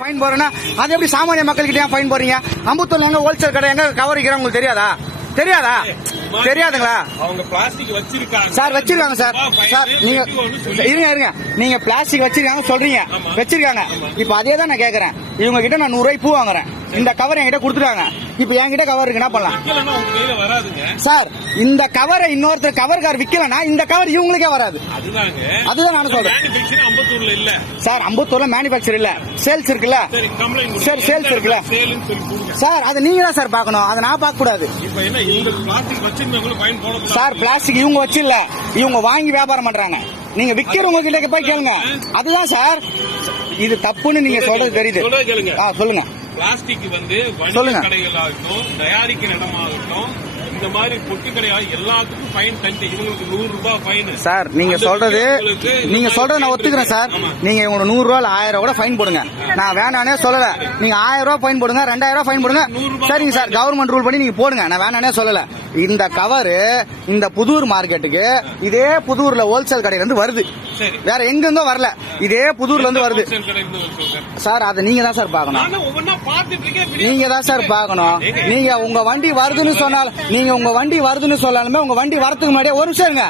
fine போறேன்னா அது எப்படி சாமானிய மக்கள்கிட்ட ஏன் ஃபைன் போறீங்க அம்புத்தூர்ல எங்க ஹோல்சேல் கடை எங்க கவரிக்கிறேன் உங்களுக்கு தெரியாதா தெரியாதா தெரியாதுங்களா அவங்க பிளாஸ்டிக் வச்சிருக்காங்க சார் வச்சிருக்காங்க சார் சார் நீங்க இருங்க இருங்க நீங்க பிளாஸ்டிக் வச்சிருக்காங்க சொல்றீங்க வச்சிருக்காங்க இப்ப அதே தான் நான் கேக்குறேன் இவங்க கிட்ட நான் நூறு பூ வாங்குறேன் இந்த கவர் என்கிட்ட கொடுத்துட்டாங்க இப்போ என்கிட்ட கவர் இருக்கு என்ன பண்ணலாம் சார் இந்த கவரை இன்னொருத்தர் கவர் கார் விக்கலனா இந்த கவர் இவங்களுக்கே வராது அதுதான் நான் சொல்றேன் சார் அம்பத்தூர்ல மேனுபேக்சர் இல்ல சேல்ஸ் இருக்குல்ல சார் சேல்ஸ் இருக்குல்ல சார் அது நீங்க தான் சார் பார்க்கணும் அதை நான் பார்க்க கூடாது சார் பிளாஸ்டிக் இவங்க வச்சு இல்ல இவங்க வாங்கி வியாபாரம் பண்றாங்க நீங்க விக்கிறவங்க கிட்ட போய் கேளுங்க அதுதான் சார் இது தப்புன்னு நீங்க சொல்றது தெரியுது ஆ சொல்லுங்க பிளாஸ்டிக் வந்து சொல்லுங்க தயாரிக்கிற இடமாகட்டும் இந்த மாதிரி பொட்டு எல்லாத்துக்கும் ஃபைன் இவங்களுக்கு நூறு ரூபாய் ஃபைன் சார் நீங்க சொல்றது நீங்க சொல்றது நான் ஒத்துக்கிறேன் சார் நீங்க இவங்க நூறு ரூபாய் ஆயிரம் கூட ஃபைன் போடுங்க நான் வேணானே சொல்லல நீங்க ஆயிரம் ரூபாய் ஃபைன் போடுங்க ரெண்டாயிரம் ரூபாய் ஃபைன் போடுங்க சரிங்க சார் கவர்மெண்ட் ரூல் பண்ணி நீங்க போடுங்க நான் வேணானே சொல்லல இந்த கவரு இந்த புதூர் மார்க்கெட்டுக்கு இதே புதூர்ல ஹோல்சேல் கடையில இருந்து வருது வேற எங்கெங்கோ வரல இதே புதூர்ல இருந்து வருது சார் அதை நீங்க தான் சார் பாக்கணும் நீங்க தான் சார் பாக்கணும் நீங்க உங்க வண்டி வருதுன்னு சொன்னாலும் நீங்க உங்க வண்டி வருதுன்னு சொன்னாலுமே உங்க வண்டி வரதுக்கு முன்னாடியே ஒரு நிமிஷம் இருங்க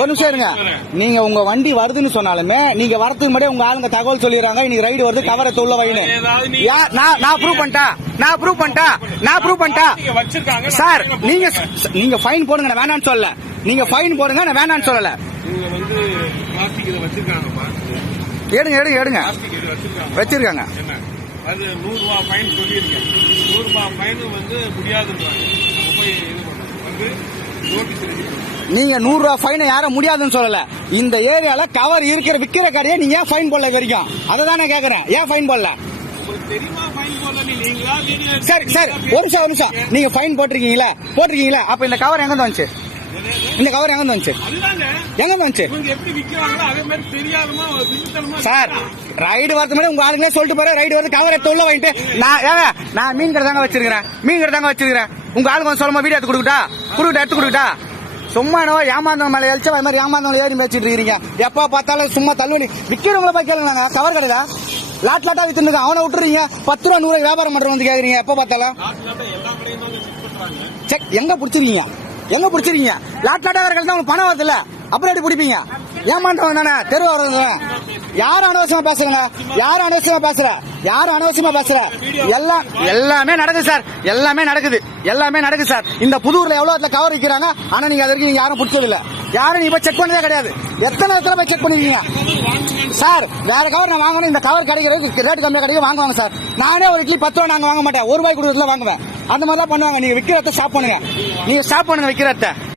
ஒரு நிமிஷம் இருங்க நீங்க உங்க வண்டி வருதுன்னு சொன்னாலுமே நீங்க வரதுக்கு முன்னாடியே உங்க ஆளுங்க தகவல் சொல்லிடுறாங்க இன்னைக்கு ரைடு வருது கவரை தொல்ல வைன்னு நான் ப்ரூவ் பண்ணிட்டேன் நான் ப்ரூவ் பண்ணிட்டேன் நான் ப்ரூவ் பண்ணிட்டேன் சார் நீங்க நீங்க ஃபைன் போடுங்க நான் வேணாம்னு சொல்லல நீங்க ஃபைன் போடுங்க நான் வேணாம்னு சொல்லல நீங்க வந்து பிளாஸ்டிக் இதை வச்சிருக்காங்கப்பா எடுங்க எடுங்க எடுங்க பிளாஸ்டிக் இது வச்சிருக்காங்க வச்சிருக்காங்க என்ன அது நூறுரூவா ஃபைன் சொல்லியிருக்கேன் நூறுரூவா ஃபைன் வந்து முடியாதுன்றாங்க போய் இது வந்து நீங்க நூறு ரூபா ஃபைனை யாரும் முடியாதுன்னு சொல்லல இந்த ஏரியால கவர் இருக்கிற விக்கிற கடையை நீங்க ஏன் ஃபைன் போடல வரைக்கும் அதை தானே கேக்குறேன் ஏன் ஃபைன் போடல சரி சரி ஒரு நிமிஷம் ஒரு நீங்க ஃபைன் போட்டிருக்கீங்களா போட்டிருக்கீங்களா அப்ப இந்த கவர் எங்க வந்துச்சு இந்த கவர் எங்க வந்துச்சு எங்க வந்துச்சு சார் ரைடு வரது மாதிரி உங்க ஆளுங்களே சொல்லிட்டு போற ரைடு வரது கவர் எடுத்து உள்ள வாங்கிட்டு நான் ஏங்க நான் மீன் கடை தாங்க வச்சிருக்கிறேன் மீன் கடை தாங்க வச்சிருக்கிறேன் உங்க ஆளுங்க வந்து சொல்லுமா வீடியோ எடுத்து கொடுக்கட்டா கொடுக்கட்டா எடுத்து கொடுக்கட்டா சும்மா என்னவோ ஏமாந்தவங்க மேல எழுச்சா அது மாதிரி ஏமாந்தவங்களை ஏறி மேய்ச்சிட்டு இருக்கீங்க எப்போ பார்த்தாலும் சும்மா தள்ளுவலி விற்கிறவங்கள போய் கேளுங்க கவர் கடையா லாட் லாட்டா வித்துருங்க அவனை விட்டுறீங்க பத்து ரூபா நூறு வியாபாரம் பண்றவங்க வந்து கேக்குறீங்க எப்ப பார்த்தாலும் செக் எங்க பிடிச்சிருக்கீங்க எங்க பிடிச்சிருக்கீங்க லாட் லாட்டாக்காரர்கள் தான் பணம் வருதுல்ல அப்புறம் எப்படி பிடிப்பீங்க ஏமாண்டவன் தானே தெரு வர்றது யார் அனவசியமா பேசுறீங்க யார் அனவசியமா பேசுற யார் அனவசியமா பேசுற எல்லாம் எல்லாமே நடக்குது சார் எல்லாமே நடக்குது எல்லாமே நடக்குது சார் இந்த புதூர்ல எவ்வளவு இடத்துல கவர் வைக்கிறாங்க ஆனா நீங்க அதற்கு நீங்க யாரும் பிடிச்சதில்லை யாரும் நீ போய் செக் பண்ணதே கிடையாது எத்தனை இடத்துல போய் செக் பண்ணிருக்கீங்க சார் வேற கவர் நான் வாங்கணும் இந்த கவர் கிடைக்கிறது ரேட் கம்மியாக கிடைக்கும் வாங்குவாங்க சார் நானே ஒரு இட்லி பத்து ரூபா நாங்கள் வாங்க மாட்டேன் ஒரு ரூபாய் கொடுக்குறதுல வாங்குவேன் அந்த மாதிரி தான் பண்ணுவாங்க நீங்கள் விற்கிறத ஸ்டாப் பண்ணுங்க நீங்கள் ஸ்டாப் பண்ணுங்க விற்கிறத